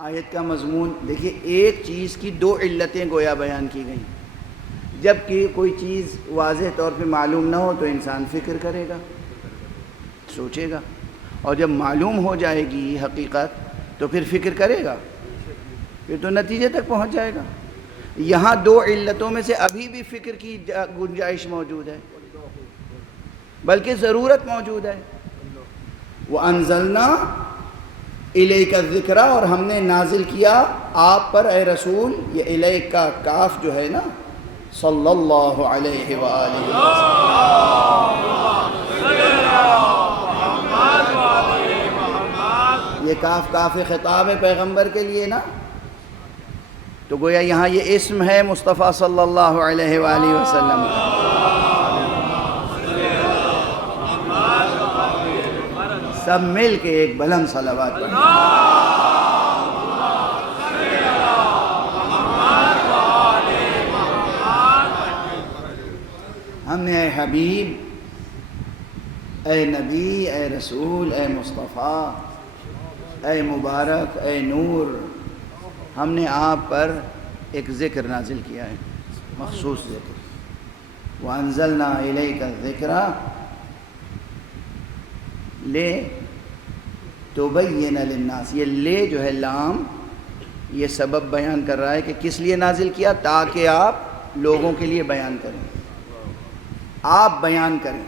آیت کا مضمون دیکھیے، ایک چیز کی دو علتیں گویا بیان کی گئیں. جب کہ کوئی چیز واضح طور پہ معلوم نہ ہو تو انسان فکر کرے گا، سوچے گا، اور جب معلوم ہو جائے گی حقیقت تو پھر فکر کرے گا، پھر تو نتیجے تک پہنچ جائے گا. یہاں دو علتوں میں سے ابھی بھی فکر کی گنجائش موجود ہے، بلکہ ضرورت موجود ہے. وَأَنزَلْنَا إِلَيْكَ الذِّكْرَ، اور ہم نے نازل کیا آپ پر اے رسول. یہ الیک کا کاف جو ہے نا، صلی اللہ علیہ وآلہ وسلم، یہ کاف کاف خطاب ہے پیغمبر کے لیے نا، تو گویا یہاں یہ اسم ہے مصطفیٰ صلی اللہ علیہ وآلہ وسلم. سب مل کے ایک بلند صلوات پڑھیں. ہم نے اے حبیب، اے نبی، اے رسول، اے مصطفیٰ، اے مبارک، اے نور، ہم نے آپ پر ایک ذکر نازل کیا ہے، مخصوص ذکر. وَأَنزَلْنَا إِلَيْكَ الذِّكْرَ لِتُبَيِّنَ لِلنَّاسِ. یہ لے جو ہے لام، یہ سبب بیان کر رہا ہے کہ کس لیے نازل کیا، تاکہ آپ لوگوں کے لیے بیان کریں، آپ بیان کریں،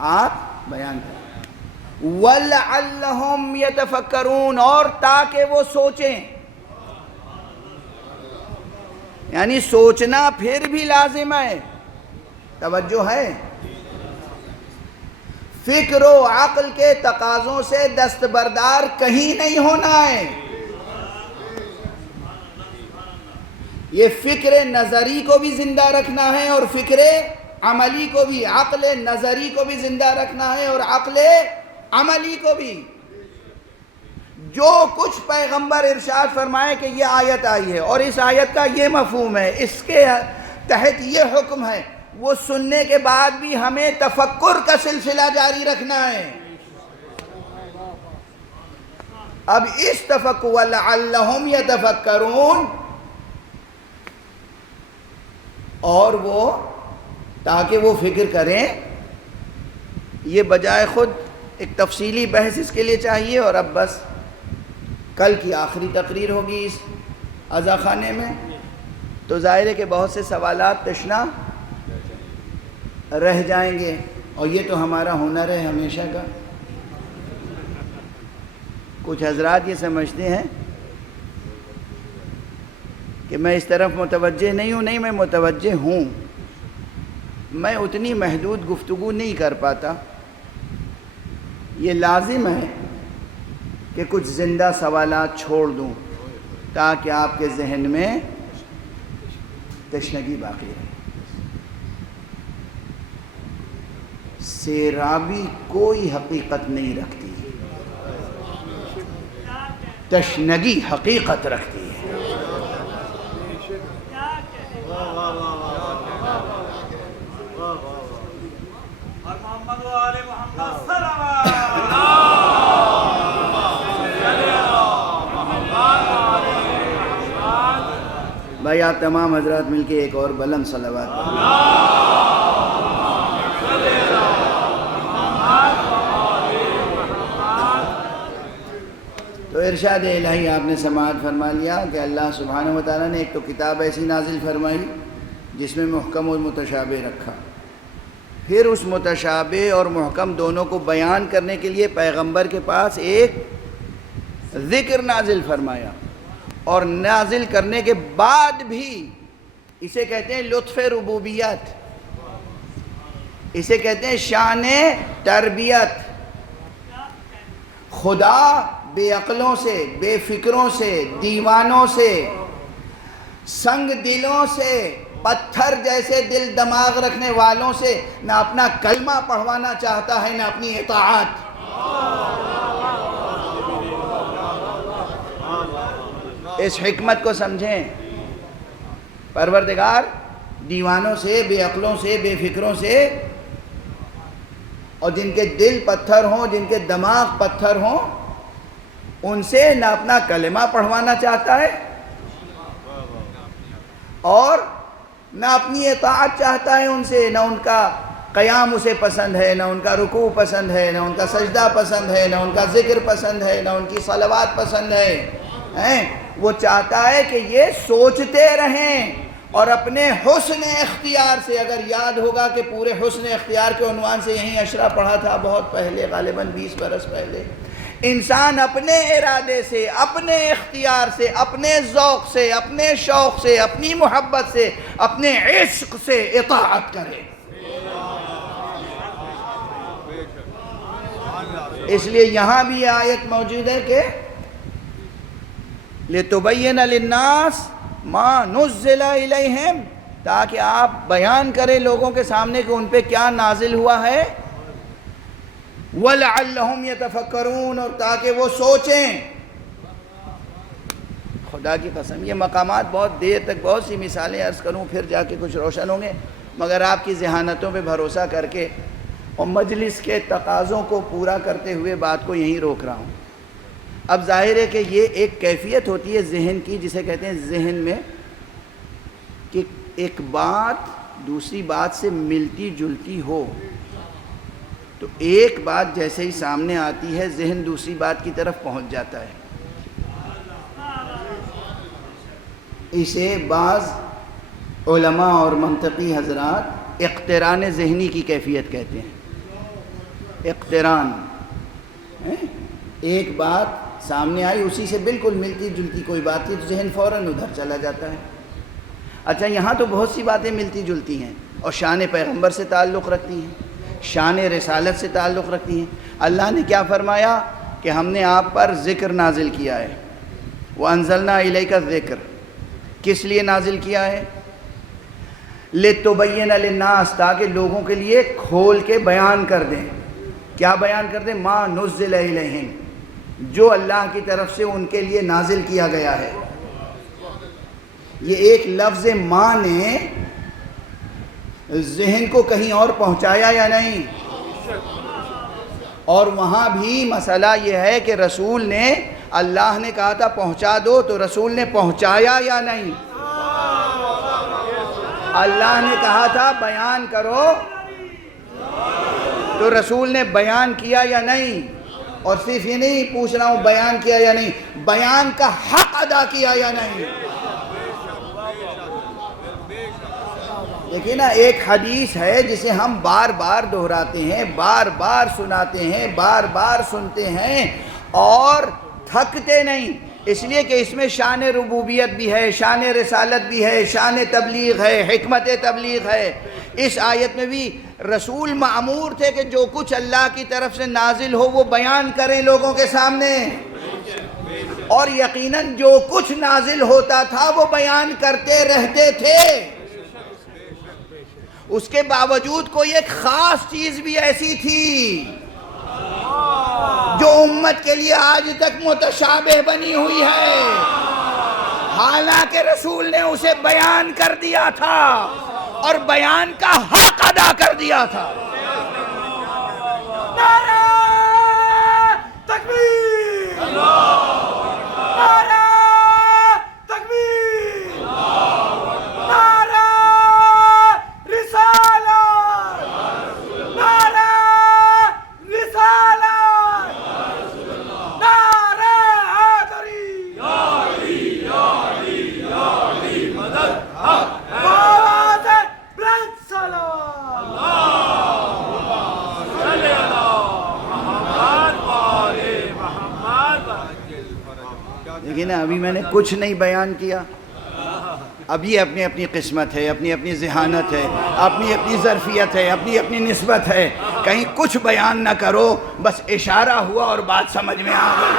آپ بیان کریں. وَلَعَلَّهُمْ يَتَفَكَّرُونَ، اور تاکہ وہ سوچیں. یعنی سوچنا پھر بھی لازم ہے، توجہ ہے. فکر و عقل کے تقاضوں سے دستبردار کہیں نہیں ہونا ہے. یہ فکر نظری کو بھی زندہ رکھنا ہے اور فکر عملی کو بھی، عقل نظری کو بھی زندہ رکھنا ہے اور عقل عملی کو بھی. جو کچھ پیغمبر ارشاد فرمائے کہ یہ آیت آئی ہے اور اس آیت کا یہ مفہوم ہے، اس کے تحت یہ حکم ہے، وہ سننے کے بعد بھی ہمیں تفکر کا سلسلہ جاری رکھنا ہے. اب اس تفکر وَلَعَلَّهُمْ يَتَفَكَّرُونَ، اور وہ تاکہ وہ فکر کریں، یہ بجائے خود ایک تفصیلی بحث اس کے لیے چاہیے. اور اب بس کل کی آخری تقریر ہوگی اس عزا خانے میں، تو ظاہر ہے کہ بہت سے سوالات تشنا رہ جائیں گے، اور یہ تو ہمارا ہنر ہے ہمیشہ کا. کچھ حضرات یہ سمجھتے ہیں کہ میں اس طرف متوجہ نہیں ہوں. نہیں، میں متوجہ ہوں، میں اتنی محدود گفتگو نہیں کر پاتا. یہ لازم ہے کہ کچھ زندہ سوالات چھوڑ دوں تاکہ آپ کے ذہن میں تشنگی باقی رہے. سیرابی کوئی حقیقت نہیں رکھتی، تشنگی حقیقت رکھتی ہے. بھائی آپ تمام حضرات مل کے ایک اور بلند صلوات پڑھیں. تو ارشاد الہی آپ نے سماعت فرما لیا کہ اللہ سبحانہ وتعالیٰ نے ایک تو کتاب ایسی نازل فرمائی جس میں محکم اور متشابہ رکھا، پھر اس متشابہ اور محکم دونوں کو بیان کرنے کے لیے پیغمبر کے پاس ایک ذکر نازل فرمایا، اور نازل کرنے کے بعد بھی اسے کہتے ہیں لطف ربوبیت، اسے کہتے ہیں شان تربیت. خدا بے عقلوں سے، بے فکروں سے، دیوانوں سے، سنگ دلوں سے، پتھر جیسے دل دماغ رکھنے والوں سے نہ اپنا کلمہ پڑھوانا چاہتا ہے نہ اپنی اطاعت. اس حکمت کو سمجھیں. پروردگار دیوانوں سے، بے عقلوں سے، بے فکروں سے، اور جن کے دل پتھر ہوں، جن کے دماغ پتھر ہوں، ان سے نہ اپنا کلمہ پڑھوانا چاہتا ہے اور نہ اپنی اطاعت چاہتا ہے ان سے، نہ ان کا قیام اسے پسند ہے، نہ ان کا رکوع پسند ہے، نہ ان کا سجدہ پسند ہے، نہ ان کا ذکر پسند ہے، نہ ان کی صلوات پسند ہے۔ وہ چاہتا ہے کہ یہ سوچتے رہیں اور اپنے حسن اختیار سے، اگر یاد ہوگا کہ پورے حسن اختیار کے عنوان سے یہیں اشرا پڑھا تھا بہت پہلے، غالباً 20 برس پہلے، انسان اپنے ارادے سے، اپنے اختیار سے، اپنے ذوق سے، اپنے شوق سے، اپنی محبت سے، اپنے عشق سے اطاعت کرے۔ اس لیے یہاں بھی یہ آیت موجود ہے کہ لِتُبَيِّنَ لِلنَّاسِ مَا نُزِّلَ إِلَيْهِمْ، تاکہ آپ بیان کریں لوگوں کے سامنے کہ ان پہ کیا نازل ہوا ہے، وَلَعَلَّهُمْ يَتَفَكَّرُونَ، اور تاکہ وہ سوچیں۔ خدا کی قسم یہ مقامات بہت دیر تک بہت سی مثالیں عرض کروں پھر جا کے کچھ روشن ہوں گے، مگر آپ کی ذہانتوں پہ بھروسہ کر کے اور مجلس کے تقاضوں کو پورا کرتے ہوئے بات کو یہیں روک رہا ہوں۔ اب ظاہر ہے کہ یہ ایک کیفیت ہوتی ہے ذہن کی، جسے کہتے ہیں ذہن میں کہ ایک بات دوسری بات سے ملتی جلتی ہو، تو ایک بات جیسے ہی سامنے آتی ہے ذہن دوسری بات کی طرف پہنچ جاتا ہے۔ اسے بعض علماء اور منطقی حضرات اقتران ذہنی کی کیفیت کہتے ہیں۔ اقتران، ایک بات سامنے آئی، اسی سے بالکل ملتی جلتی کوئی بات تھی تو ذہن فوراً ادھر چلا جاتا ہے۔ اچھا یہاں تو بہت سی باتیں ملتی جلتی ہیں اور شان پیغمبر سے تعلق رکھتی ہیں، شان رسالت سے تعلق رکھتی ہیں۔ اللہ نے کیا فرمایا کہ ہم نے آپ پر ذکر نازل کیا ہے، وَأَنزَلْنَا إِلَيْكَ الذِّكْرَ، کس لیے نازل کیا ہے؟ لِتُبَيِّنَ لِلنَّاسِ، تاکہ لوگوں کے لیے کھول کے بیان کر دیں۔ کیا بیان کر دیں؟ مَا نُزِّلَ إِلَيْهِمْ، جو اللہ کی طرف سے ان کے لیے نازل کیا گیا ہے۔ یہ ایک لفظ ماں نے ذہن کو کہیں اور پہنچایا یا نہیں؟ اور وہاں بھی مسئلہ یہ ہے کہ رسول نے، اللہ نے کہا تھا پہنچا دو تو رسول نے پہنچایا یا نہیں؟ اللہ نے کہا تھا بیان کرو تو رسول نے بیان کیا یا نہیں؟ اور صرف یہ نہیں پوچھ رہا ہوں بیان کیا یا نہیں، بیان کا حق ادا کیا یا نہیں؟ دیکھیں نا، ایک حدیث ہے جسے ہم بار بار دہراتے ہیں، بار بار سناتے ہیں، بار بار سنتے ہیں اور تھکتے نہیں، اس لیے کہ اس میں شان ربوبیت بھی ہے، شان رسالت بھی ہے، شان تبلیغ ہے، حکمت تبلیغ ہے۔ اس آیت میں بھی رسول مأمور تھے کہ جو کچھ اللہ کی طرف سے نازل ہو وہ بیان کریں لوگوں کے سامنے، اور یقیناً جو کچھ نازل ہوتا تھا وہ بیان کرتے رہتے تھے۔ اس کے باوجود کوئی ایک خاص چیز بھی ایسی تھی جو امت کے لیے آج تک متشابہ بنی ہوئی ہے، حالانکہ رسول نے اسے بیان کر دیا تھا اور بیان کا حق ادا کر دیا تھا۔ نعرہ تکبیر، نعرہ تکبیر، نعرہ رسالت، نعرہ رسالت، نعرہ حیدری، یا علی یا علی یا علی مدد حق آواز بلند سلام، اللہم صلی علی محمد وآل محمد۔ لیکن ابھی میں نے کچھ نہیں بیان کیا، ابھی اپنی اپنی قسمت ہے، اپنی اپنی ذہانت ہے، اپنی اپنی ظرفیت ہے، اپنی اپنی نسبت ہے، کہیں کچھ بیان نہ کرو، بس اشارہ ہوا اور بات سمجھ میں آ گئی،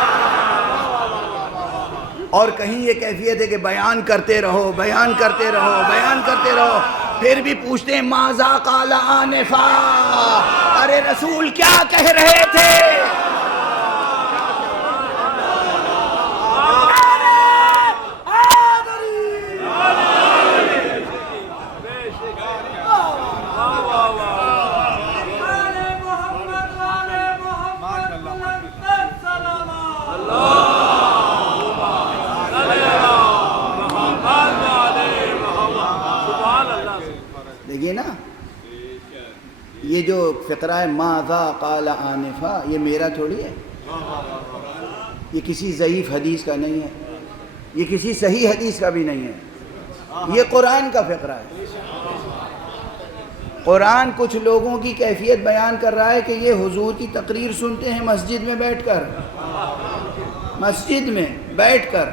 اور کہیں یہ کیفیت ہے کہ بیان کرتے رہو، بیان کرتے رہو، بیان کرتے رہو، پھر بھی پوچھتے ہیں ماذا قال آنفا، ارے رسول کیا کہہ رہے تھے؟ اللہ دیکھیے نا، یہ جو فقرہ ہے ماذا قال آنفا، یہ میرا تھوڑی ہے، یہ کسی ضعیف حدیث کا نہیں ہے، یہ کسی صحیح حدیث کا بھی نہیں ہے، یہ قرآن کا فقرہ ہے۔ قرآن کچھ لوگوں کی کیفیت بیان کر رہا ہے کہ یہ حضور کی تقریر سنتے ہیں مسجد میں بیٹھ کر، مسجد میں بیٹھ کر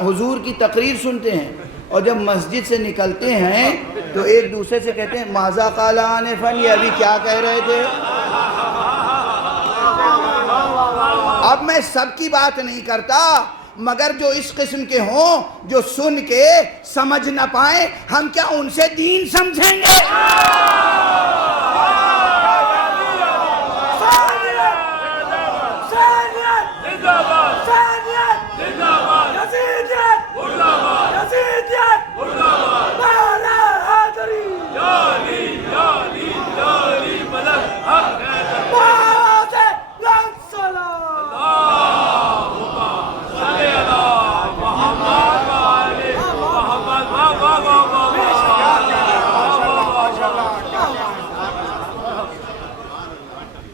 حضور کی تقریر سنتے ہیں، اور جب مسجد سے نکلتے ہیں تو ایک دوسرے سے کہتے ہیں ماذا قال آنفا، یہ ابھی کیا کہہ رہے تھے۔ اب میں سب کی بات نہیں کرتا، مگر جو اس قسم کے ہوں جو سن کے سمجھ نہ پائیں، ہم کیا ان سے دین سمجھیں گے؟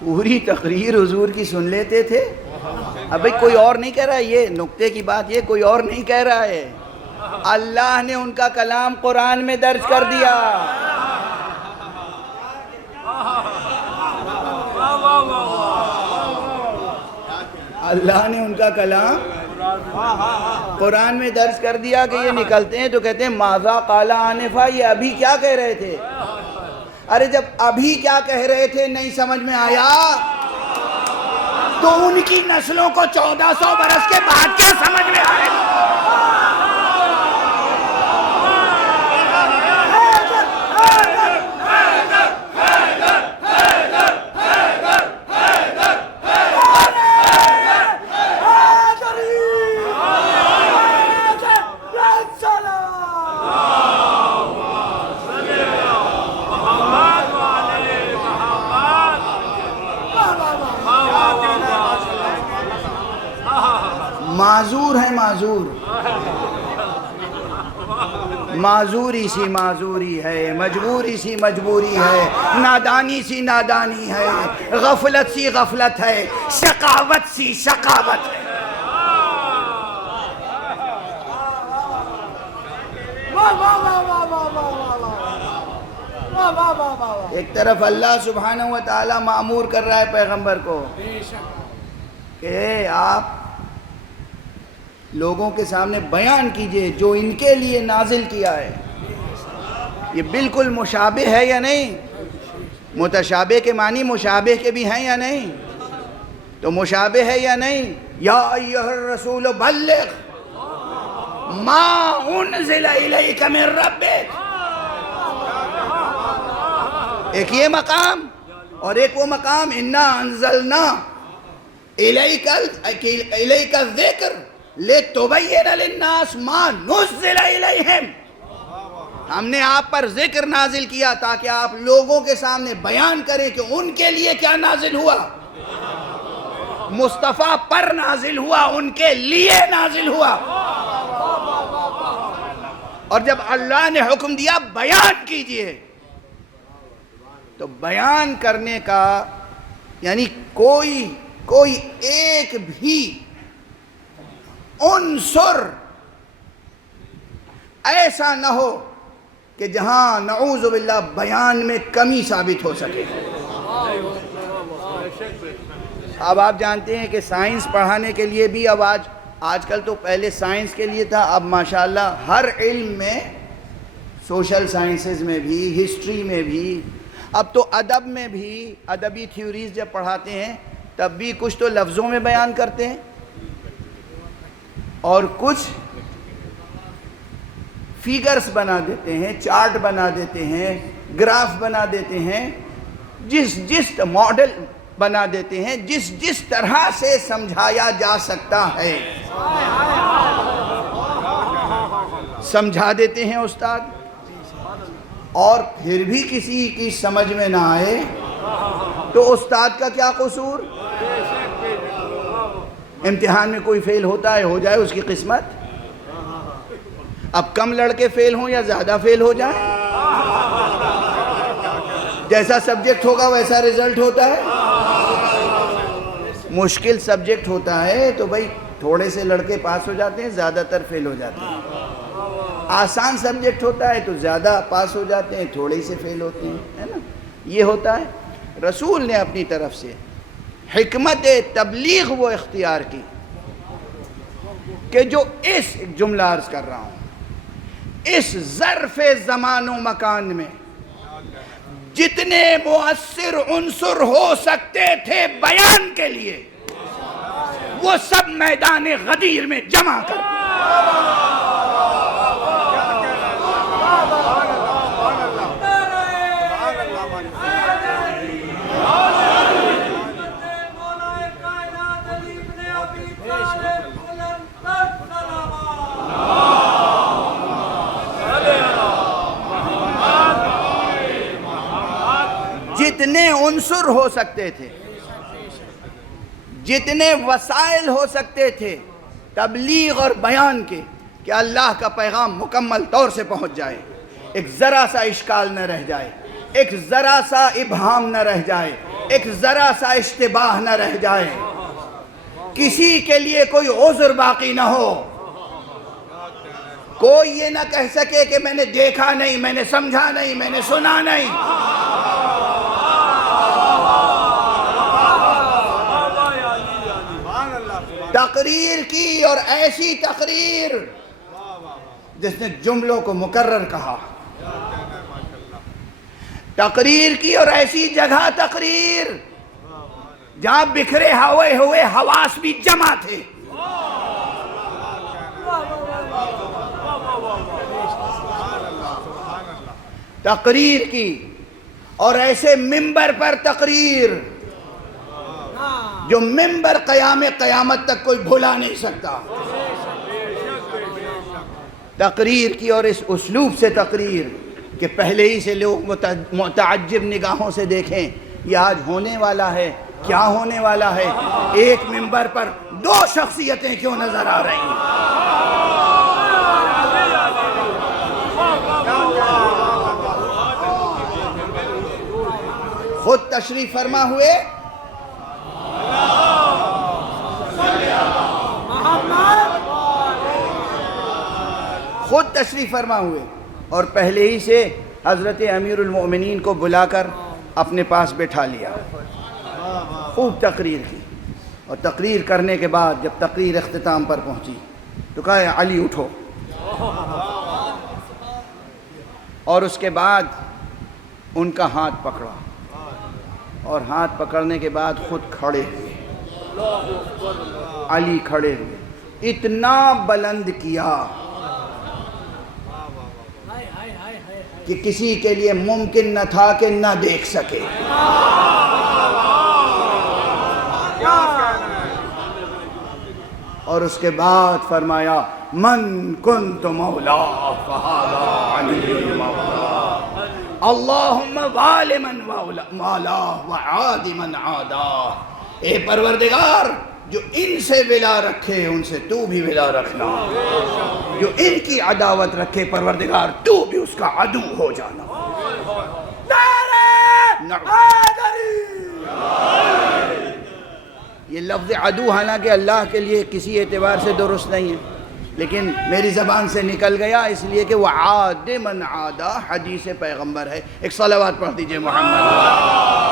پوری تقریر حضور کی سن لیتے تھے۔ اب بھئی کوئی اور نہیں کہہ رہا ہے، یہ نکتے کی بات، یہ کوئی اور نہیں کہہ رہا ہے، اللہ نے ان کا کلام قرآن میں درج کر دیا۔ اللہ نے ان کا کلام قرآن میں درج کر دیا کہ یہ نکلتے ہیں تو کہتے ہیں ماذا قال آنفا، یہ ابھی کیا کہہ رہے تھے۔ ارے جب ابھی کیا کہہ رہے تھے نہیں سمجھ میں آیا تو ان کی نسلوں کو 1400 برس کے بعد کیا سمجھ میں آئے۔ معذور ہے، معذور، معذوری سی معذوری ہے، مجبوری سی مجبوری ہے، نادانی سی نادانی ہے، غفلت سی غفلت ہے، شقاوت سی شقاوت ہے۔ ایک طرف اللہ سبحانہ و تعالی مأمور کر رہا ہے پیغمبر کو کہ آپ لوگوں کے سامنے بیان کیجئے جو ان کے لیے نازل کیا ہے۔ یہ بالکل مشابہ ہے یا نہیں؟ متشابہ کے معنی مشابہ کے بھی ہیں یا نہیں؟ تو مشابہ ہے یا نہیں؟ یا ایھا الرسول بلغ ما انزل الیک من ربک، ایک یہ مقام اور ایک وہ مقام انا انزلنا الیک الذکر لِتُبَيِّنَ لِلنَّاسِ مَا نُزِّلَ إِلَيْهِمْ، ہم نے آپ پر ذکر نازل کیا تاکہ آپ لوگوں کے سامنے بیان کریں کہ ان کے لیے کیا نازل ہوا۔ مصطفیٰ پر نازل ہوا، ان کے لیے نازل ہوا، اور جب اللہ نے حکم دیا بیان کیجئے تو بیان کرنے کا یعنی کوئی ایک بھی عنصر ایسا نہ ہو کہ جہاں نعوذ باللہ بیان میں کمی ثابت ہو سکے۔ اب آپ جانتے ہیں کہ سائنس پڑھانے کے لیے بھی اب آج کل تو پہلے سائنس کے لیے تھا، اب ماشاءاللہ ہر علم میں، سوشل سائنسز میں بھی، ہسٹری میں بھی، اب تو ادب میں بھی، ادبی تھیوریز جب پڑھاتے ہیں تب بھی کچھ تو لفظوں میں بیان کرتے ہیں اور کچھ فیگرز بنا دیتے ہیں، چارٹ بنا دیتے ہیں، گراف بنا دیتے ہیں، جس ماڈل بنا دیتے ہیں، جس طرح سے سمجھایا جا سکتا ہے سمجھا دیتے ہیں استاد، اور پھر بھی کسی کی سمجھ میں نہ آئے تو استاد کا کیا قصور؟ امتحان میں کوئی فیل ہوتا ہے، ہو جائے اس کی قسمت، اب کم لڑکے فیل ہوں یا زیادہ فیل ہو جائیں، جیسا سبجیکٹ ہوگا ویسا رزلٹ ہوتا ہے. مشکل سبجیکٹ ہوتا ہے تو بھائی تھوڑے سے لڑکے پاس ہو جاتے ہیں, زیادہ تر فیل ہو جاتے ہیں. آسان سبجیکٹ ہوتا ہے تو زیادہ پاس ہو جاتے ہیں, تھوڑے سے فیل ہوتے ہیں, ہے نا. یہ ہوتا ہے. رسول نے اپنی طرف سے حکمت تبلیغ وہ اختیار کی کہ جو اس جملہ عرض کر رہا ہوں, اس ظرف زمان و مکان میں جتنے مؤثر عنصر ہو سکتے تھے بیان کے لیے وہ سب میدان غدیر میں جمع کر دیا. جتنے عنصر ہو سکتے تھے, جتنے وسائل ہو سکتے تھے تبلیغ اور بیان کے کہ اللہ کا پیغام مکمل طور سے پہنچ جائے, ایک ذرا سا اشکال نہ رہ جائے, ایک ذرا سا ابہام نہ رہ جائے, ایک ذرا سا اشتباہ نہ رہ جائے, کسی کے لیے کوئی عذر باقی نہ ہو, کوئی یہ نہ کہہ سکے کہ میں نے دیکھا نہیں, میں نے سمجھا نہیں, میں نے سنا نہیں. تقریر کی, اور ایسی تقریر جس نے جملوں کو مکرر کہا. تقریر کی اور ایسی جگہ تقریر جہاں بکھرے ہوئے حواس بھی جمع تھے. تقریر کی اور ایسے ممبر پر تقریر جو ممبر قیامت تک کوئی بھلا نہیں سکتا. تقریر کی اور اس اسلوب سے تقریر کہ پہلے ہی سے لوگ متعجب نگاہوں سے دیکھیں یہ آج ہونے والا ہے, کیا ہونے والا ہے. ایک ممبر پر دو شخصیتیں کیوں نظر آ رہی ہیں. خود تشریف فرما ہوئے, خود تشریف فرما ہوئے اور پہلے ہی سے حضرت امیر المؤمنین کو بلا کر اپنے پاس بٹھا لیا. خوب تقریر کی, اور تقریر کرنے کے بعد جب تقریر اختتام پر پہنچی تو کہا علی اٹھو, اور اس کے بعد ان کا ہاتھ پکڑا, اور ہاتھ پکڑنے کے بعد خود کھڑے ہوئے. علی کھڑے ہوئے, اتنا بلند کیا کہ کسی کے لیے ممکن نہ تھا کہ نہ دیکھ سکے. اور اس کے بعد فرمایا من کنت مولا فہذا علی مولا, اللہم وال من مولا وعاد من عادا. اے پروردگار جو ان سے ولا رکھے ان سے تو بھی ولا رکھنا, جو ان کی عداوت رکھے پروردگار تو بھی اس کا عدو ہو جانا. یہ لفظ عدو حالانکہ اللہ کے لیے کسی اعتبار سے درست نہیں ہے, لیکن میری زبان سے نکل گیا اس لیے کہ وہ عاد من عادا حدیث پیغمبر ہے. ایک صلوات پڑھ دیجئے محمد.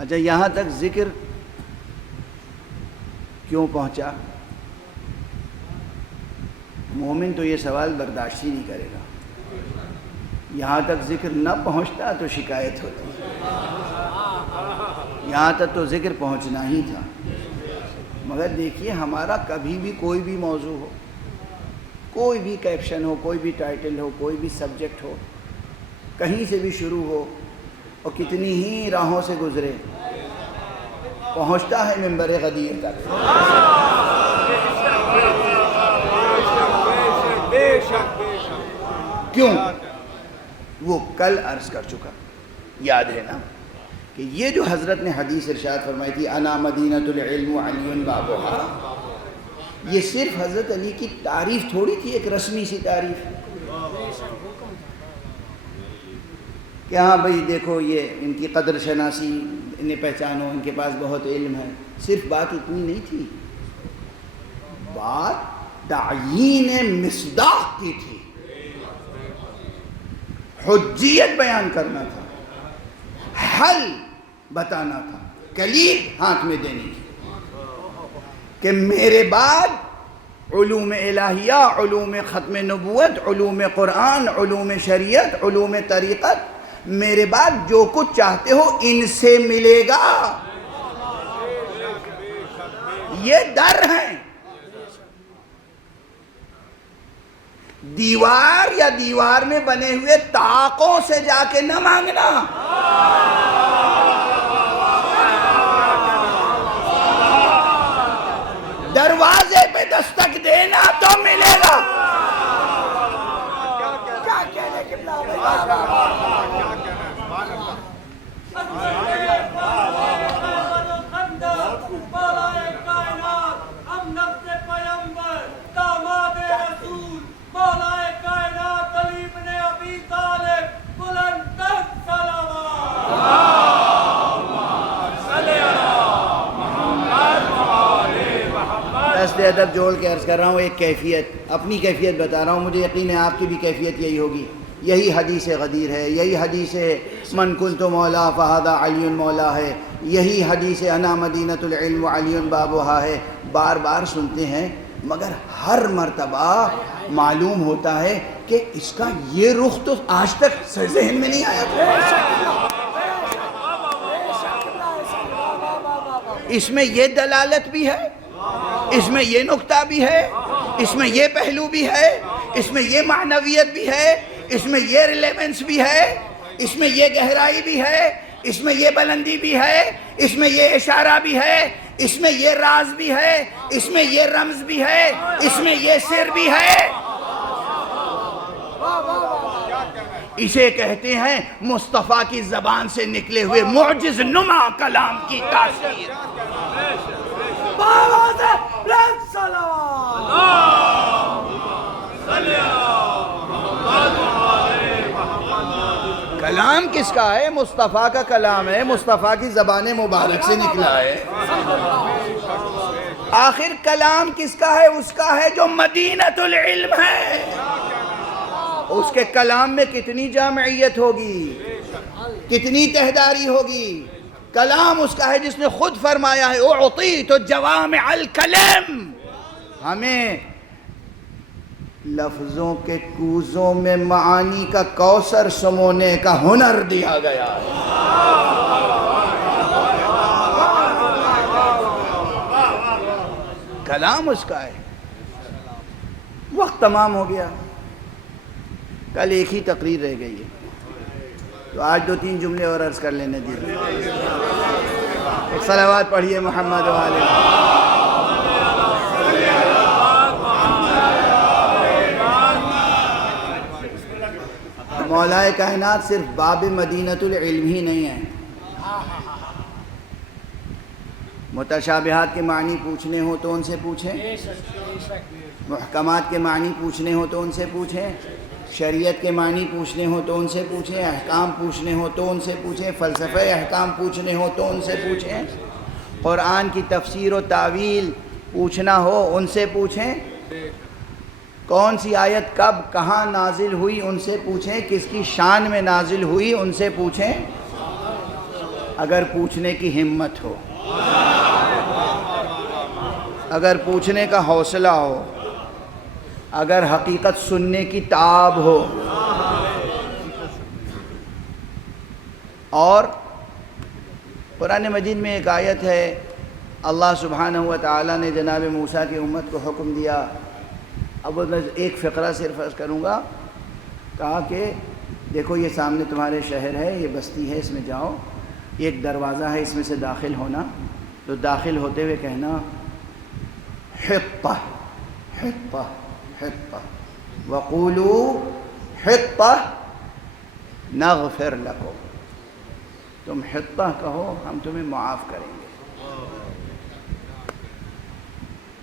اچھا, یہاں تک ذکر کیوں پہنچا؟ مومن تو یہ سوال برداشت ہی نہیں کرے گا. یہاں تک ذکر نہ پہنچتا تو شکایت ہوتی, یہاں تک تو ذکر پہنچنا ہی تھا. مگر دیکھیے ہمارا کبھی بھی کوئی بھی موضوع ہو، کوئی بھی کیپشن ہو، کوئی بھی ٹائٹل ہو، کوئی بھی سبجیکٹ ہو، کہیں سے بھی شروع ہو اور کتنی ہی راہوں سے گزرے، پہنچتا ہے منبر غدیر تک۔ کیوں؟ وہ کل عرض کر چکا، یاد ہے نا کہ یہ جو حضرت نے حدیث ارشاد فرمائی تھی انا مدینۃ العلم وعلی بابھا، یہ صرف حضرت علی کی تعریف تھوڑی تھی، ایک رسمی سی تعریف کہ ہاں بھئی دیکھو یہ ان کی قدر شناسی، انہیں پہچانو، ان کے پاس بہت علم ہے، صرف بات اتنی نہیں تھی، بات تعیین مصداق کی تھی، حجیت بیان کرنا تھا، حل بتانا تھا، کلید ہاتھ میں دینی تھی کہ میرے بعد علوم الہیہ، علوم ختم نبوت، علوم قرآن، علوم شریعت، علوم طریقت، میرے بعد جو کچھ چاہتے ہو ان سے ملے گا، یہ در ہیں، دیوار یا دیوار میں بنے ہوئے طاقوں سے جا کے نہ مانگنا، دروازے پہ دستک دینا تو ملے گا۔ کیا کہنے کی دست ادب جوڑ کے عرض کر رہا ہوں، ایک کیفیت، اپنی کیفیت بتا رہا ہوں، مجھے یقین ہے آپ کی بھی کیفیت یہی ہوگی، یہی حدیث غدیر ہے، یہی حدیث من کنت مولا فہذا علی مولا ہے، یہی حدیث انا مدینۃ العلم وعلی بابھا ہے، بار بار سنتے ہیں مگر ہر مرتبہ معلوم ہوتا ہے کہ اس کا یہ رخ تو آج تک ذہن میں نہیں آیا تھا، اس میں یہ دلالت بھی ہے، اس میں یہ نقطہ بھی ہے، اس میں یہ پہلو بھی ہے، اس میں یہ معنویت بھی ہے، اس میں یہ ریلیونس بھی ہے، اس میں یہ گہرائی بھی ہے، اس میں یہ بلندی بھی ہے، اس میں یہ اشارہ بھی ہے، اس میں یہ راز بھی ہے، اس میں یہ رمز بھی ہے، اس میں یہ سر بھی ہے۔ اسے کہتے ہیں مصطفیٰ کی زبان سے نکلے ہوئے معجز نما کلام کی تاثیر۔ کلام کس کا ہے؟ مصطفیٰ کا کلام ہے، مصطفیٰ کی زبان مبارک سے نکلا ہے۔ آخر کلام کس کا ہے؟ اس کا ہے جو مدینۃ العلم ہے، اس کے کلام میں کتنی جامعیت ہوگی، کتنی تہداری ہوگی۔ کلام اس کا ہے جس نے خود فرمایا ہے اعطیت جوامع الکلم، ہمیں لفظوں کے کوزوں میں معانی کا کوثر سمونے کا ہنر دیا گیا ہے۔ کلام اس کا ہے۔ وقت تمام ہو گیا، کل ایک ہی تقریر رہ گئی ہے، تو آج 2-3 جملے اور عرض کر لینے دیجیے۔ ایک صلوات پڑھیے محمد و آلہ۔ مولا کائنات صرف باب مدینۃ العلم ہی نہیں ہے، متشابہات کے معنی پوچھنے ہو تو ان سے پوچھیں، محکمات کے معنی پوچھنے ہو تو ان سے پوچھیں، شریعت کے معنی پوچھنے ہو تو ان سے پوچھیں، احکام پوچھنے ہو تو ان سے پوچھیں، فلسفہ احکام پوچھنے ہو تو ان سے پوچھیں، قرآن کی تفسیر و تعویل پوچھنا ہو ان سے پوچھیں، کون سی آیت کب کہاں نازل ہوئی ان سے پوچھیں، کس کی شان میں نازل ہوئی ان سے پوچھیں، اگر پوچھنے کی ہمت ہو، اگر پوچھنے کا حوصلہ ہو، اگر حقیقت سننے کی تاب ہو۔ اور قرآن مجید میں ایک آیت ہے اللہ سبحانہ و تعالیٰ نے جناب موسیٰ کی امت کو حکم دیا. اب میں ایک فقرہ صرف عرض کروں گا. کہا کہ دیکھو یہ سامنے تمہارے شہر ہے، یہ بستی ہے، اس میں جاؤ، یہ ایک دروازہ ہے، اس میں سے داخل ہونا. تو داخل ہوتے ہوئے کہنا حطہ حطہ حطہ وقولوا حطہ نغفر لکم. تم حطہ کہو، ہم تمہیں معاف کریں گے.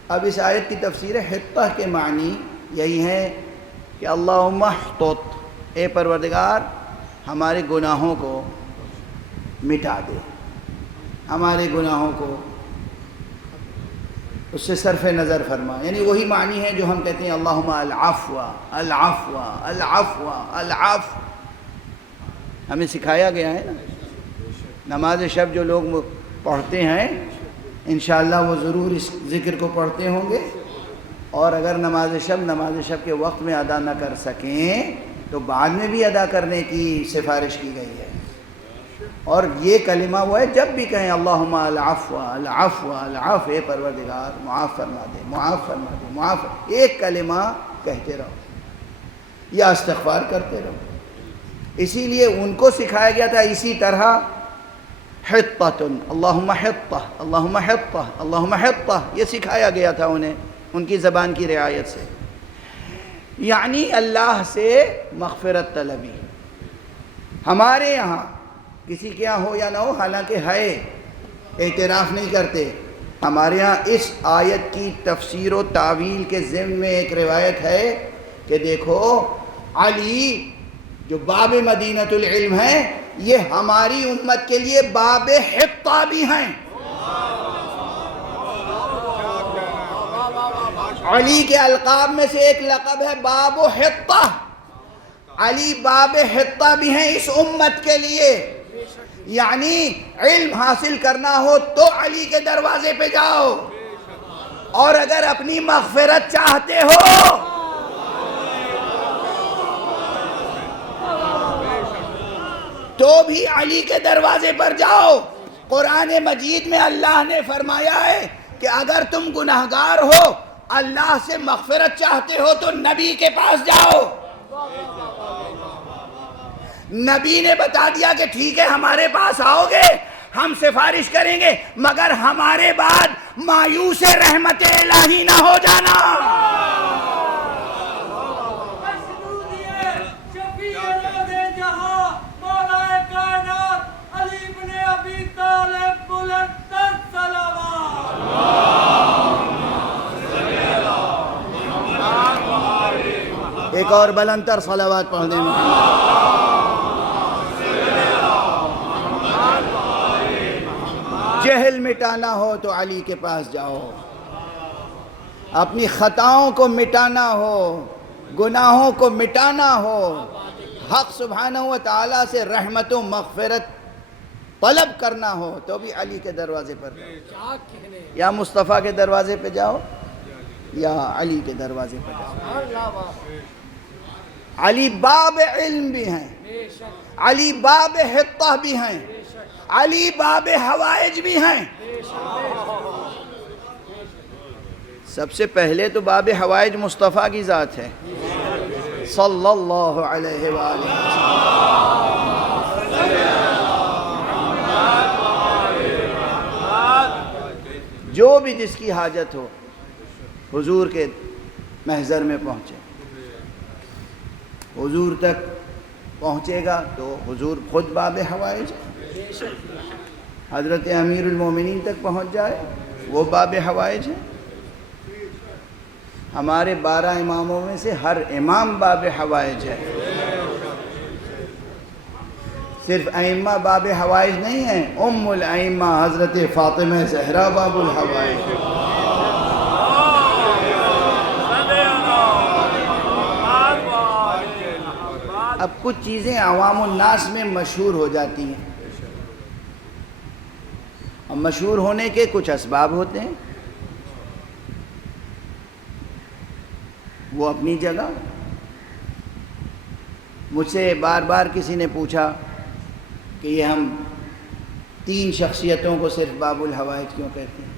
اب اس آیت کی تفسیر ہے. حطہ کے معنی یہی ہے کہ اللہم احطط، اے پروردگار ہمارے گناہوں کو مٹا دے، ہمارے گناہوں کو اس سے صرف نظر فرما. یعنی وہی معنی ہے جو ہم کہتے ہیں اللہم العفو العفو العفو العفو. ہمیں سکھایا گیا ہے نا. نماز شب جو لوگ پڑھتے ہیں انشاءاللہ وہ ضرور اس ذکر کو پڑھتے ہوں گے، اور اگر نماز شب کے وقت میں ادا نہ کر سکیں تو بعد میں بھی ادا کرنے کی سفارش کی گئی ہے. اور یہ کلمہ وہ ہے جب بھی کہیں اللہم العفو العفو العفو، اے پروردگار معاف فرما دے، معاف فرما دے، معاف، ایک کلمہ کہتے رہو یا استغفار کرتے رہو. اسی لیے ان کو سکھایا گیا تھا اسی طرح حطۃ، اللہم حطہ اللہم حطہ اللہم حطہ، یہ سکھایا گیا تھا انہیں ان کی زبان کی رعایت سے. یعنی اللہ سے مغفرت طلبی. ہمارے یہاں کسی کے یہاں ہو یا نہ ہو، حالانکہ ہے، اعتراف نہیں کرتے. ہمارے یہاں اس آیت کی تفسیر و تعویل کے ضمن میں ایک روایت ہے کہ دیکھو علی جو باب مدینۃ العلم ہیں، یہ ہماری امت کے لیے باب حطہ بھی ہیں. علی کے القاب میں سے ایک لقب ہے باب حطہ. علی باب حطہ بھی ہیں اس امت کے لیے. یعنی علم حاصل کرنا ہو تو علی کے دروازے پہ جاؤ، اور اگر اپنی مغفرت چاہتے ہو تو بھی علی کے دروازے پر جاؤ. قرآن مجید میں اللہ نے فرمایا ہے کہ اگر تم گناہگار ہو، اللہ سے مغفرت چاہتے ہو تو نبی کے پاس جاؤ. نبی نے بتا دیا کہ ٹھیک ہے ہمارے پاس آؤ گے، ہم سفارش کریں گے، مگر ہمارے بعد مایوس رحمت الہی نہ ہو جانا. ایک اور بلندتر صلوات پڑھ دیں. جہل مٹانا ہو تو علی کے پاس جاؤ، اپنی خطاؤں کو مٹانا ہو، گناہوں کو مٹانا ہو، حق سبحانہ و تعالیٰ سے رحمت و مغفرت طلب کرنا ہو تو بھی علی کے دروازے پر جاؤ. یا مصطفیٰ کے دروازے پہ جاؤ یا علی کے دروازے پر جاؤ. علی باب علم بھی ہیں، علی باب حطہ بھی ہیں، علی باب حوائج بھی ہیں. سب سے پہلے تو باب حوائج مصطفیٰ کی ذات ہے صلی اللہ علیہ وآلہ وسلم. جو بھی جس کی حاجت ہو حضور کے محضر میں پہنچے، حضور تک پہنچے گا تو حضور خود باب حوائج. حضرت امیر المومنین تک پہنچ جائے وہ باب حوائج ہے. ہمارے 12 اماموں میں سے ہر امام باب حوائج ہے. صرف ائمہ باب حوائج نہیں ہیں، ام الائمہ حضرت فاطمہ زہرا باب الحوائج. اب کچھ چیزیں عوام الناس میں مشہور ہو جاتی ہیں، اور مشہور ہونے کے کچھ اسباب ہوتے ہیں. وہ اپنی جگہ. مجھ سے بار بار کسی نے پوچھا کہ یہ ہم 3 شخصیتوں کو صرف باب الحوائج کیوں کہتے ہیں؟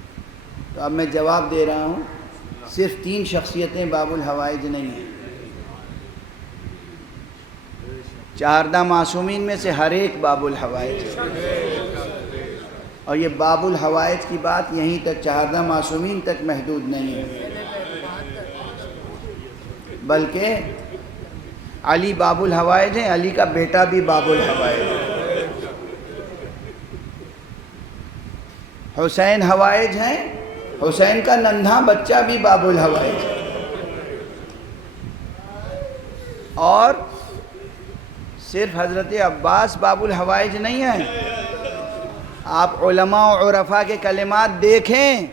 تو اب میں جواب دے رہا ہوں، صرف 3 شخصیتیں باب الحوائج نہیں ہیں، 14 معصومین میں سے ہر ایک باب الحوائج ہے۔ اور یہ باب الحوائج کی بات یہیں تک 14 معصومین تک محدود نہیں ہے، بلکہ علی باب الحوائج ہیں، علی کا بیٹا بھی باب الحوائج ہے، حسین حوائج ہیں، حسین کا ننھا بچہ بھی باب الحوائج ہے، اور صرف حضرت عباس باب الحوائج نہیں ہیں۔ آپ علماء و عرفاء کے کلمات دیکھیں،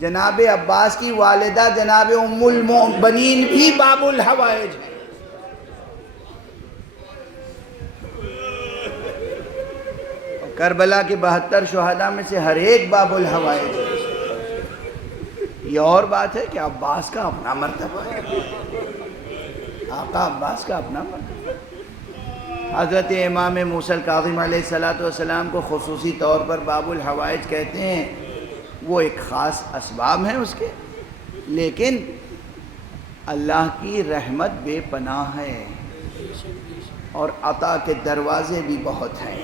جناب عباس کی والدہ جناب ام المؤمنین بھی باب الحوائج ہیں۔ کربلا کے 72 شہداء میں سے ہر ایک باب الحوائج ہے۔ یہ اور بات ہے کہ عباس کا اپنا مرتبہ ہے، آقا عباس کا اپنا مرتبہ ہے۔ حضرت امام موسیٰ الکاظم علیہ السلام کو خصوصی طور پر باب الحوائج کہتے ہیں، وہ ایک خاص اسباب ہیں اس کے، لیکن اللہ کی رحمت بے پناہ ہے اور عطا کے دروازے بھی بہت ہیں،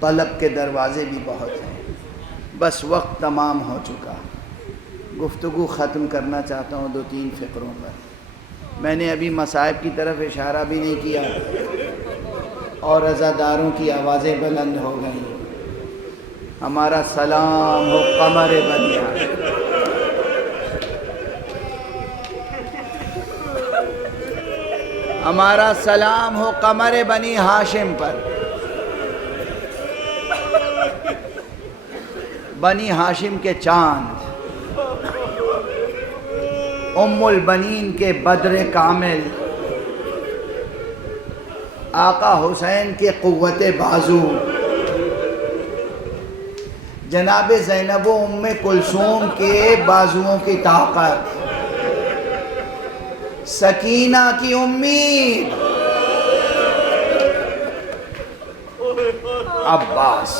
طلب کے دروازے بھی بہت ہیں۔ بس وقت تمام ہو چکا، گفتگو ختم کرنا چاہتا ہوں 2-3 فقروں پر۔ میں نے ابھی مصائب کی طرف اشارہ بھی نہیں کیا اور عزاداروں کی آوازیں بلند ہو گئیں۔ ہمارا سلام ہو قمر بنی ہاشم، ہمارا سلام ہو قمر بنی ہاشم پر، بنی ہاشم کے چاند، ام البنین کے بدر کامل، آقا حسین کے قوت بازو، جناب زینب و ام کلثوم کے بازوؤں کی طاقت، سکینہ کی امید، عباس۔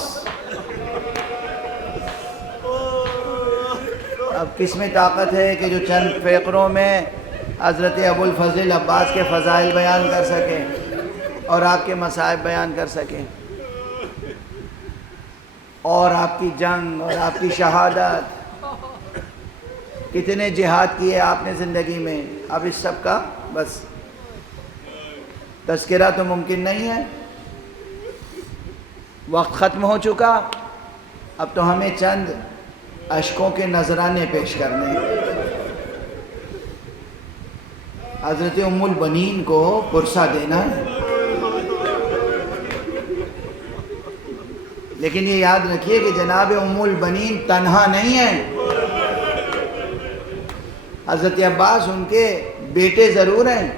اب کس میں طاقت ہے کہ جو چند فقروں میں حضرت ابو الفضل عباس کے فضائل بیان کر سکیں اور آپ کے مصائب بیان کر سکیں، اور آپ کی جنگ اور آپ کی شہادت، کتنے جہاد کیے آپ نے زندگی میں۔ اب اس سب کا بس تذکرہ تو ممکن نہیں ہے، وقت ختم ہو چکا۔ اب تو ہمیں چند اشکوں کے نذرانے پیش کرنے ہیں۔ حضرت ام البنین کو پرسہ دینا ہے، لیکن یہ یاد رکھیے کہ جناب ام البنین تنہا نہیں ہیں۔ حضرت عباس ان کے بیٹے ضرور ہیں،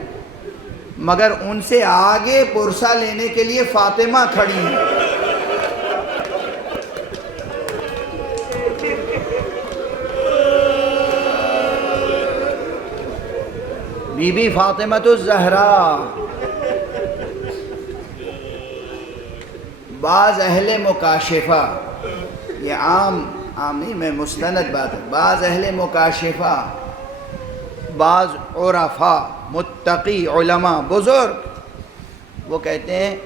مگر ان سے آگے پرسہ لینے کے لیے فاطمہ کھڑی ہیں۔ بی بی فاطمہ الزہرا۔ بعض اہل مکاشفہ، یہ عام نہیں، میں مستند بات ہے، بعض اہل مکاشفہ، بعض عرفاء، متقی علماء بزرگ، وہ کہتے ہیں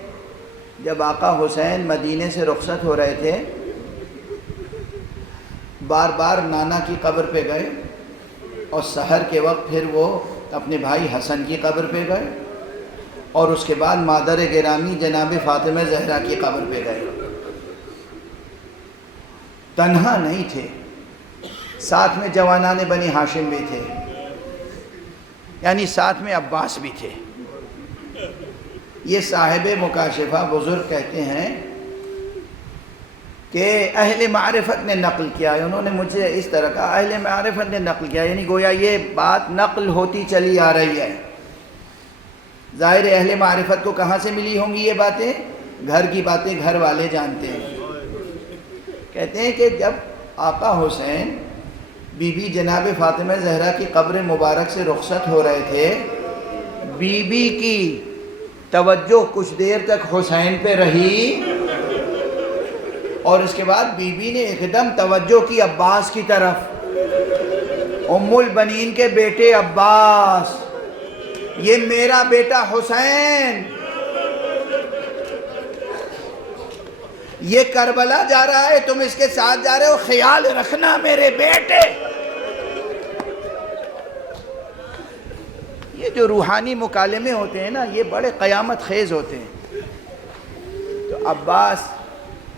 جب آقا حسین مدینے سے رخصت ہو رہے تھے، بار بار نانا کی قبر پہ گئے، اور سحر کے وقت پھر وہ اپنے بھائی حسن کی قبر پہ گئے، اور اس کے بعد مادر گرامی جناب فاطمہ زہرا کی قبر پہ گئے۔ تنہا نہیں تھے، ساتھ میں جوانان بنی ہاشم بھی تھے، یعنی ساتھ میں عباس بھی تھے۔ یہ صاحب مکاشفہ بزرگ کہتے ہیں کہ اہل معرفت نے نقل کیا ہے، انہوں نے مجھے اس طرح کہا، اہل معرفت نے نقل کیا، یعنی گویا یہ بات نقل ہوتی چلی آ رہی ہے۔ ظاہر اہل معرفت کو کہاں سے ملی ہوں گی یہ باتیں؟ گھر کی باتیں گھر والے جانتے ہیں۔ کہتے ہیں کہ جب آقا حسین بی بی جناب فاطمہ زہرا کی قبر مبارک سے رخصت ہو رہے تھے، بی بی کی توجہ کچھ دیر تک حسین پہ رہی، اور اس کے بعد بی بی نے ایک دم توجہ کی عباس کی طرف، ام البنین کے بیٹے عباس، یہ میرا بیٹا حسین، یہ کربلا جا رہا ہے، تم اس کے ساتھ جا رہے ہو، خیال رکھنا میرے بیٹے۔ یہ جو روحانی مکالمے ہوتے ہیں نا، یہ بڑے قیامت خیز ہوتے ہیں۔ تو عباس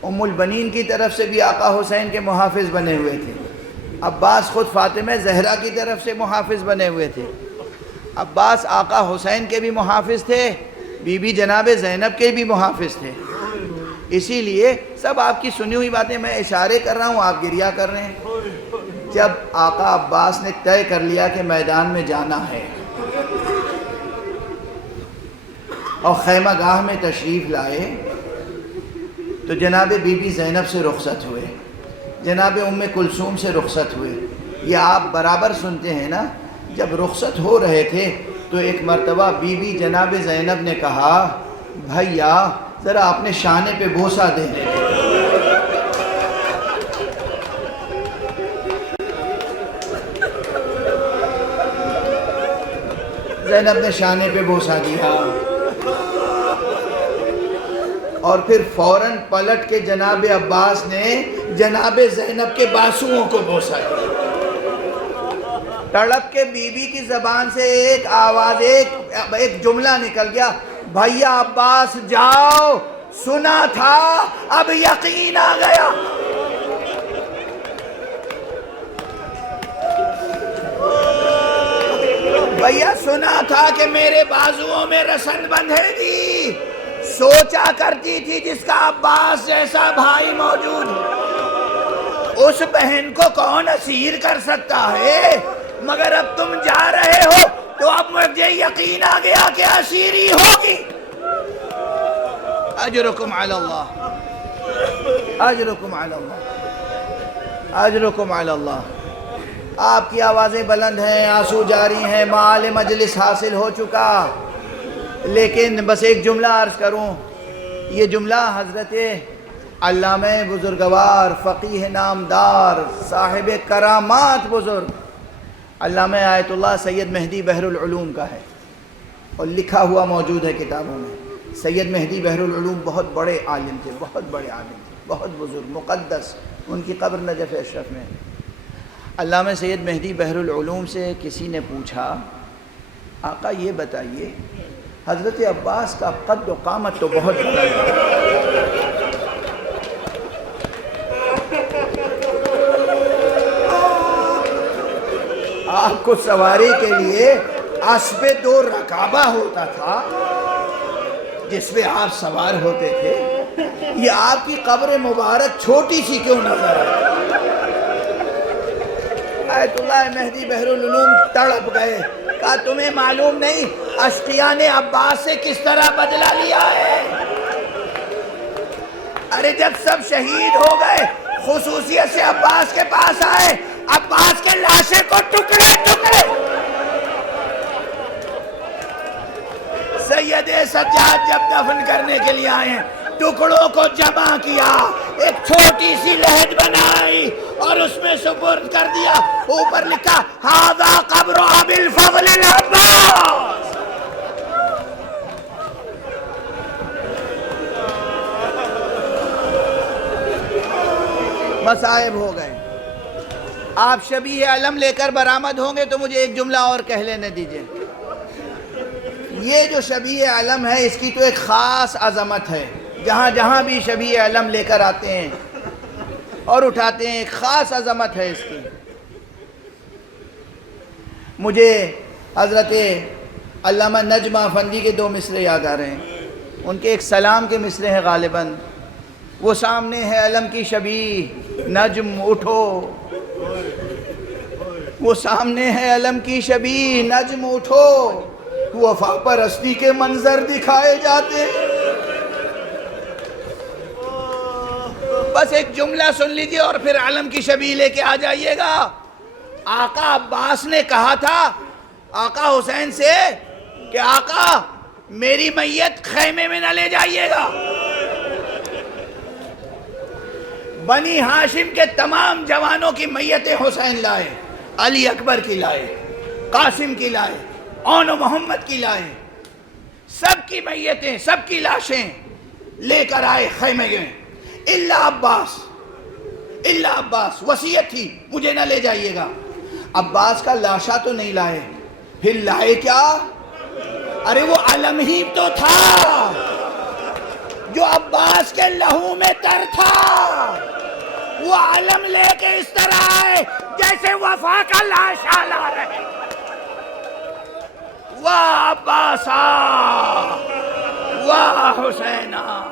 ام البنین کی طرف سے بھی آقا حسین کے محافظ بنے ہوئے تھے، عباس خود فاطمہ زہرا کی طرف سے محافظ بنے ہوئے تھے، عباس آقا حسین کے بھی محافظ تھے، بی بی جناب زینب کے بھی محافظ تھے۔ اسی لیے سب آپ کی سنی ہوئی باتیں میں اشارے کر رہا ہوں، آپ گریہ کر رہے ہیں۔ جب آقا عباس نے طے کر لیا کہ میدان میں جانا ہے اور خیمہ گاہ میں تشریف لائے، تو جناب بی بی زینب سے رخصت ہوئے، جناب ام کلثوم سے رخصت ہوئے۔ یہ آپ برابر سنتے ہیں نا، جب رخصت ہو رہے تھے تو ایک مرتبہ بی بی جناب زینب نے کہا، بھائیا ذرا اپنے شانے پہ بوسہ دے دے۔ زینب نے شانے پہ بوسہ دیا اور پھر فوراً پلٹ کے جناب عباس نے جناب زینب کے باسوؤں کو بوسہ دیا۔ تڑپ کے بی بی کی زبان سے ایک آواز، ایک جملہ نکل گیا، بھائیا عباس جاؤ، سنا تھا اب یقین آ گیا۔ بھائیا سنا تھا کہ میرے بازوؤں میں رسن بندھے گی، سوچا کرتی تھی جس کا عباس جیسا بھائی موجود ہے، اس بہن کو کون اسیر کر سکتا ہے، مگر اب تم جا رہے ہو تو اب مجھے یقین آ گیا کہ اسیری ہوگی۔ اجرکم علی اللہ، اجرکم علی اللہ، اجرکم علی اللہ۔ آپ کی آوازیں بلند ہیں، آنسو جاری ہیں، مآل مجلس حاصل ہو چکا، لیکن بس ایک جملہ عرض کروں۔ یہ جملہ حضرت علامہ بزرگوار، فقیہ نامدار، صاحب کرامات بزرگ علامہ آیت اللہ سید مہدی بحر العلوم کا ہے، اور لکھا ہوا موجود ہے کتابوں میں۔ سید مہدی بحر العلوم بہت بڑے عالم تھے، بہت بڑے عالم تھے، بہت بزرگ، مقدس، ان کی قبر نجف اشرف میں۔ علامہ سید مہدی بحر العلوم سے کسی نے پوچھا، آقا یہ بتائیے حضرت عباس کا قد و قامت تو بہت بڑا ہے، آپ کو سواری کے لیے اسب دو رکابہ ہوتا تھا جس پہ آپ سوار ہوتے تھے، یہ آپ کی قبر مبارک چھوٹی سی کیوں نظر آئی؟ آیت اللہ مہدی بحر العلوم تڑپ گئے، کہا تمہیں معلوم نہیں اشقیاء نے عباس سے کس طرح بدلہ لیا ہے؟ ارے جب سب شہید ہو گئے، خصوصیت سے عباس کے پاس آئے، عباس کے لاشے کو ٹکڑے ٹکڑے، سید سجاد جب دفن کرنے کے لیے آئے ہیں، ٹکڑوں کو جمع کیا، ایک چھوٹی سی لحد بنائی اور اس میں سپرد کر دیا، اوپر لکھا ھذا قبر ابی الفضل العباس۔ مصائب ہو گئے۔ آپ شبیہ علم لے کر برآمد ہوں گے تو مجھے ایک جملہ اور کہہ لینے دیجئے۔ یہ جو شبیہ علم ہے اس کی تو ایک خاص عظمت ہے، جہاں جہاں بھی شبیہ علم لے کر آتے ہیں اور اٹھاتے ہیں، ایک خاص عظمت ہے اس کی۔ مجھے حضرت علامہ نجم افندی کے دو مصرے یاد آ رہے ہیں، ان کے ایک سلام کے مصرے ہیں غالباً، وہ سامنے ہے علم کی شبیہ نجم اٹھو، وہ سامنے ہے علم کی شبیہ نجم اٹھو، وفا پرستی کے منظر دکھائے جاتے۔ بس ایک جملہ سن لیجئے اور پھر علم کی شبیہ لے کے آ جائیے گا۔ آقا عباس نے کہا تھا آقا حسین سے کہ آقا میری میت خیمے میں نہ لے جائیے گا، بنی ہاشم کے تمام جوانوں کی میتیں حسین لائے، علی اکبر کی لائے، قاسم کی لائے، اون و محمد کی لائے، سب کی میتیں، سب کی لاشیں لے کر آئے خیمے میں، الا عباس وصیت تھی مجھے نہ لے جائیے گا۔ عباس کا لاشا تو نہیں لائے، پھر لائے کیا؟ ارے وہ علم ہی تو تھا جو عباس کے لہو میں تر تھا، وہ علم لے کے اس طرح آئے جیسے وفا کا لاشا لا رہے۔ واہ عباسا، واہ حسینا۔